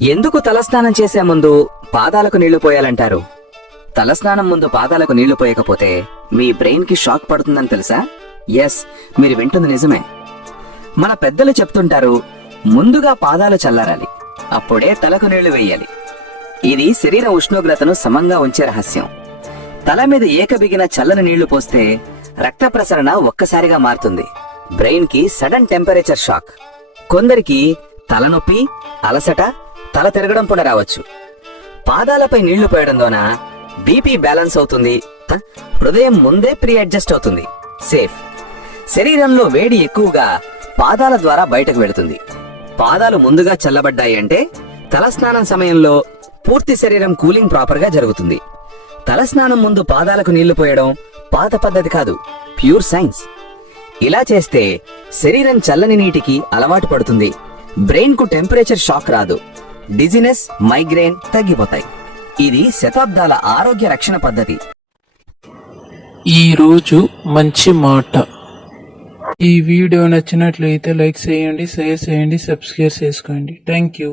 ఎందుకు తలస్నానం చేసే ముందు పాదాలకు నీళ్లు పోయాలంటారు? తలస్నానం ముందు పాదాలకు నీళ్లు పోయకపోతే మీ బ్రెయిన్ కి షాక్ పడుతుందని తెలుసా? ఎస్, మీరు వింటుంది నిజమే. మన పెద్దలు చెప్తుంటారు, ముందుగా పాదాలు చల్లారాలి, అప్పుడే తలకు నీళ్లు వెయ్యాలి. ఇది శరీర ఉష్ణోగ్రతను సమంగా ఉంచే రహస్యం. తల మీద ఏకబిగిన చల్లని నీళ్లు పోస్తే రక్త ప్రసరణ ఒక్కసారిగా మారుతుంది. బ్రెయిన్ కి సడన్ టెంపరేచర్ షాక్. కొందరికి తలనొప్పి, అలసట, తల తిరగడం కూడా రావచ్చు. పాదాలపై నీళ్లు పోయడం ద్వారా బీపీ బ్యాలెన్స్ అవుతుంది, హృదయం ముందే ప్రీ అడ్జస్ట్ అవుతుంది. సేఫ్. శరీరంలో వేడి ఎక్కువగా పాదాల ద్వారా బయటకు వెళుతుంది. పాదాలు ముందుగా చల్లబడ్డాయి అంటే తలస్నానం సమయంలో పూర్తి శరీరం కూలింగ్ ప్రాపర్ గా జరుగుతుంది. తలస్నానం ముందు పాదాలకు నీళ్లు పోయడం పాత పద్ధతి కాదు, ప్యూర్ సైన్స్. ఇలా చేస్తే శరీరం చల్లని నీటికి అలవాటు పడుతుంది, బ్రెయిన్ కు టెంపరేచర్ షాక్ రాదు, డిజినెస్, మైగ్రేన్ తగ్గిపోతాయి. ఇది శతాబ్దాల ఆరోగ్య రక్షణ పద్ధతి. ఈ రోజు మంచి మాట. ఈ వీడియో నచ్చినట్లయితే లైక్ చేయండి, షేర్ చేయండి, సబ్స్క్రైబ్ చేసుకోండి. Thank you.